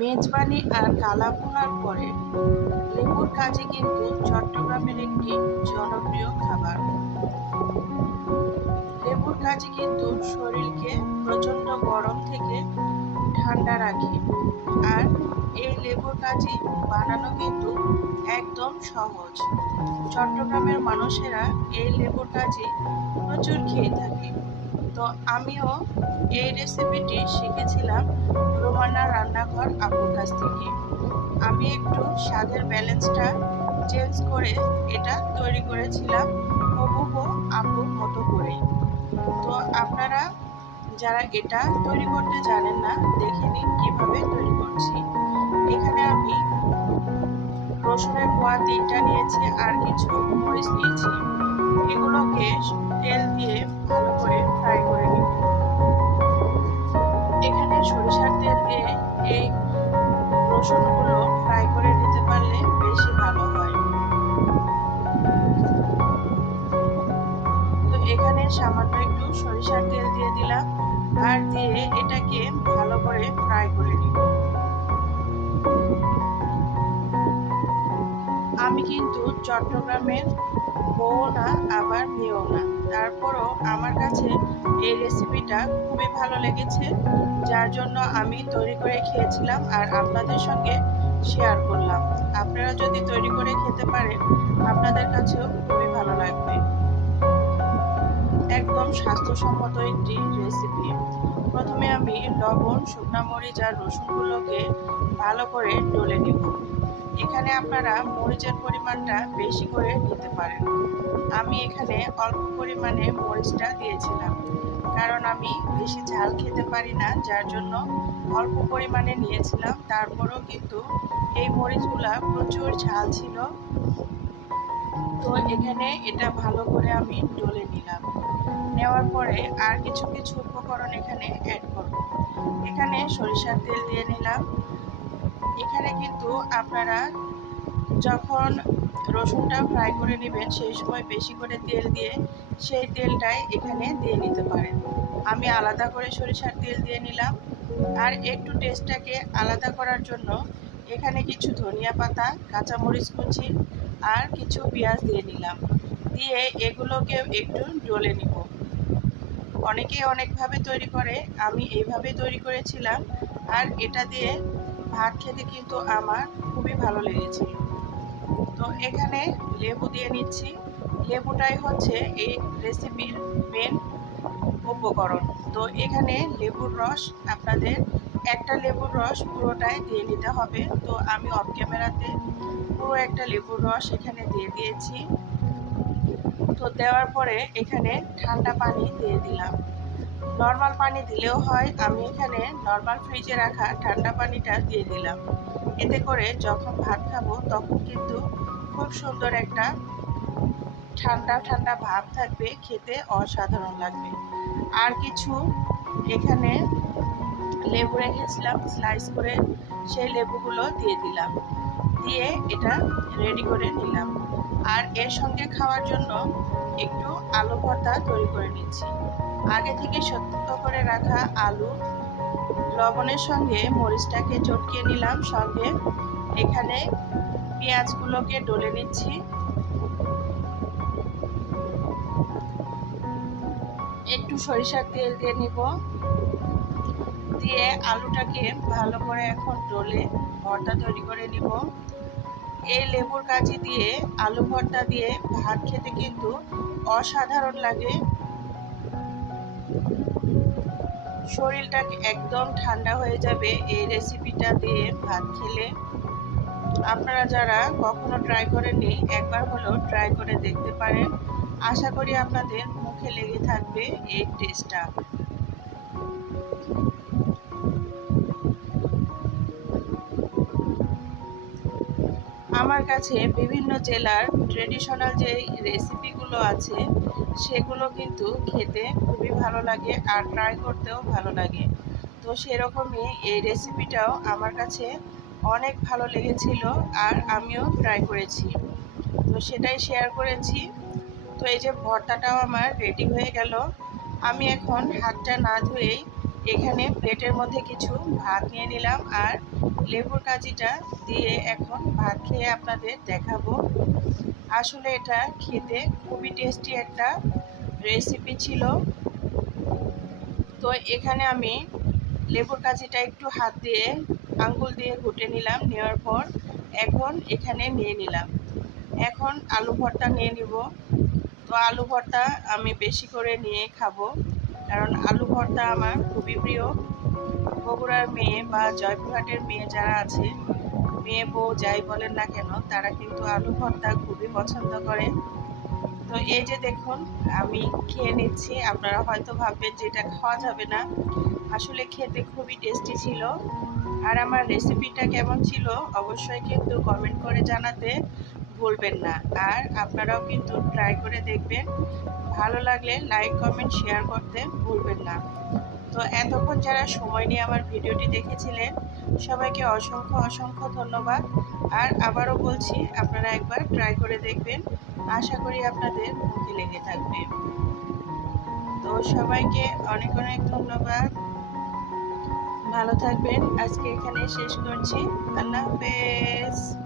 মেজবানি আর কালাভুনার পরে লেবুর কাজি কিন্তু চট্টগ্রামের একটি জনপ্রিয় খাবার। লেবুর কাজি কিন্তু শরীরকে প্রচণ্ড গরম থেকে ঠান্ডা রাখে। আর এই লেবুর কাজি বানানো কিন্তু একদম সহজ। চট্টগ্রামের মানুষেরা এই লেবুর কাজি প্রচুর খেয়ে থাকে। তো আমিও এই রেসিপিটি শিখেছিলাম রোমানা রান্নাঘর আপুর কাছ থেকে। আমি একটু স্বাদের ব্যালেন্সটা চেঞ্জ করে এটা তৈরি করেছিলাম হুবহু আপুর মতো করেই। তো আপনারা যারা এটা তৈরি করতে জানেন না, দেখে নিন কীভাবে তৈরি করছি। এখানে আমি রসুনের কোয়া 3টা নিয়েছি আর কিছু মরিচ নিয়েছি। এগুলোকে তেল দিয়ে ভালো করে ফ্রাই করে নিব। এখানে সরিষার তেল দিয়ে এই রসুনগুলো ফ্রাই করে নিতে পারলে বেশি ভালো হয়। তো এখানে সামান্য একটু সরিষার তেল দিয়ে দিলাম আর দিয়ে এটাকে ভালো করে ফ্রাই করে নিব। আমি কিন্তু চট্টগ্রামের বউ না, আবার মেয়েও না, তারপরও আমার কাছে এই রেসিপিটা খুবই ভালো লেগেছে, যার জন্য আমি তৈরি করে খেয়েছিলাম আর আপনাদের সঙ্গে শেয়ার করলাম। আপনারা যদি তৈরি করে খেতে পারেন, আপনাদের কাছেও খুবই ভালো লাগবে। একদম স্বাস্থ্যসম্মত একটি রেসিপি। প্রথমে আমি লবণ, শুকনো মরিচ আর রসুনগুলোকে ভালো করে ডলে নেব। এখানে আপনারা মরিচের পরিমাণটা বেশি করে নিতে পারেন। আমি এখানে অল্প পরিমাণে মরিচটা দিয়েছিলাম, কারণ আমি বেশি ঝাল খেতে পারি না, যার জন্য অল্প পরিমাণে নিয়েছিলাম। তারপরেও কিন্তু এই মরিচগুলা প্রচুর ঝাল ছিল। তো এখানে এটা ভালো করে আমি ডলে নিলাম। নেওয়ার পরে আর কিছু কিছু উপকরণ এখানে অ্যাড করব। এখানে সরিষার তেল দিয়ে নিলাম। এখানে কিন্তু আপনারা যখন রসুনটা ফ্রাই করে নেবেন, সেই সময় বেশি করে তেল দিয়ে সেই তেলটাই এখানে দিয়ে নিতে পারেন। আমি আলাদা করে সরিষার তেল দিয়ে নিলাম। আর একটু টেস্টটাকে আলাদা করার জন্য এখানে কিছু ধনিয়া পাতা, কাঁচামরিচ কুচি আর কিছু পেঁয়াজ দিয়ে নিলাম। দিয়ে এগুলোকে একটু ডলে নিব। অনেকে অনেকভাবে তৈরি করে, আমি এইভাবে তৈরি করেছিলাম। আর এটা দিয়ে ভাত খেতে কিন্তু আমার খুবই ভালো লেগেছিল। তো এখানে লেবু দিয়ে নিচ্ছি। লেবুটাই হচ্ছে এই রেসিপির মেন উপকরণ। তো এখানে লেবুর রস আপনাদের একটা লেবুর রস পুরোটাই দিয়ে নিতে হবে। তো আমি অফ ক্যামেরাতে পুরো একটা লেবুর রস এখানে দিয়ে দিয়েছি। তো দেওয়ার পরে এখানে ঠান্ডা পানি দিয়ে দিলাম। নর্মাল পানি দিলেও হয়, আমি এখানে নর্মাল ফ্রিজে রাখা ঠান্ডা পানিটা দিয়ে দিলাম। এতে করে যখন ভাত খাবো তখন কিন্তু খুব সুন্দর একটা ঠান্ডা ঠান্ডা ভাব থাকবে, খেতে অসাধারণ লাগবে। আর কিছু এখানে লেবু রেখেছিলাম স্লাইস করে, সেই লেবুগুলো দিয়ে দিলাম। দিয়ে এটা রেডি করে নিলাম। আর এর সঙ্গে খাওয়ার জন্য একটু আলু ভর্তা তৈরি করে নিচ্ছি। আগে থেকে সেদ্ধ করে রাখা আলু লবণের সঙ্গে মরিচটাকে চটকিয়ে নিলাম, সঙ্গে এখানে পেঁয়াজগুলোকে ডলে নিচ্ছি। একটু সরিষার তেল দিয়ে নিব। দিয়ে আলুটাকে ভালো করে এখন ডলে ভর্তা তৈরি করে নিব। এই লেবুর কাজি দিয়ে আলু ভর্তা দিয়ে ভাত খেতে কিন্তু অসাধারণ লাগে। শরীরটা একদম ঠান্ডা হয়ে যাবে এই রেসিপিটা দিয়ে ভাত খেলে। আপনারা যারা কখনো ট্রাই করেননি, একবার হলেও ট্রাই করে দেখতে পারেন। আশা করি আপনাদের মুখে লেগে থাকবে এই টেস্টটা। আমার কাছে বিভিন্ন জেলার ট্রেডিশনাল যে রেসিপিগুলো আছে, সেগুলো কিন্তু খেতে খুবই ভালো লাগে আর ট্রাই করতেও ভালো লাগে। তো সেরকমই এই রেসিপিটাও আমার কাছে অনেক ভালো লেগেছিল আর আমিও ট্রাই করেছি। তো সেটাই শেয়ার করেছি। তো এই যে ভর্তাটাও আমার রেডি হয়ে গেল। আমি এখন হাতটা না ধুয়েই এখানে প্লেটের মধ্যে কিছু ভাত নিয়ে নিলাম আর লেবুর কাজিটা দিয়ে এখন ভাত খেয়ে আপনাদের দেখাবো। আসলে এটা খেতে খুবই টেস্টি একটা রেসিপি ছিল। তো এখানে আমি লেবুর কাজিটা একটু হাত দিয়ে আঙ্গুল দিয়ে ঘুটে নিলাম, নেওয়ার পর এখন এখানে নিয়ে নিলাম। এখন আলু ভর্তা নিয়ে নিব। তো আলু ভর্তা আমি বেশি করে নিয়ে খাবো, কারণ আলু ভর্তা আমার খুবই প্রিয়। বগুড়ার মেয়ে বা জয়পুরহাটের মেয়ে যারা আছে, মেয়ে বউ যাই বলেন না কেন, তারা কিন্তু আলু ভর্তা খুবই পছন্দ করে। তো এই যে দেখুন, আমি খেয়ে নিচ্ছি। আপনারা হয়তো ভাববেন যে এটা খাওয়া যাবে না, আসলে খেতে খুবই টেস্টি ছিল। আর আমার রেসিপিটা কেমন ছিল অবশ্যই কিন্তু কমেন্ট করে জানাতে ভুলবেন না। আর আপনারাও কিন্তু ট্রাই করে দেখবেন, ভালো লাগলে লাইক কমেন্ট শেয়ার করতে ভুলবেন না। তো এতক্ষণ যারা সময় নিয়ে আমার ভিডিওটি দেখেছিলেন, সবাইকে অসংখ্য অসংখ্য ধন্যবাদ। আর আবারও বলছি, আপনারা একবার ট্রাই করে দেখবেন, আশা করি আপনাদের মুখে লেগে থাকবে। তো সবাইকে অনেক অনেক ধন্যবাদ, ভালো থাকবেন। আজকে এখানে শেষ করছি। আল্লাহ হাফেজ।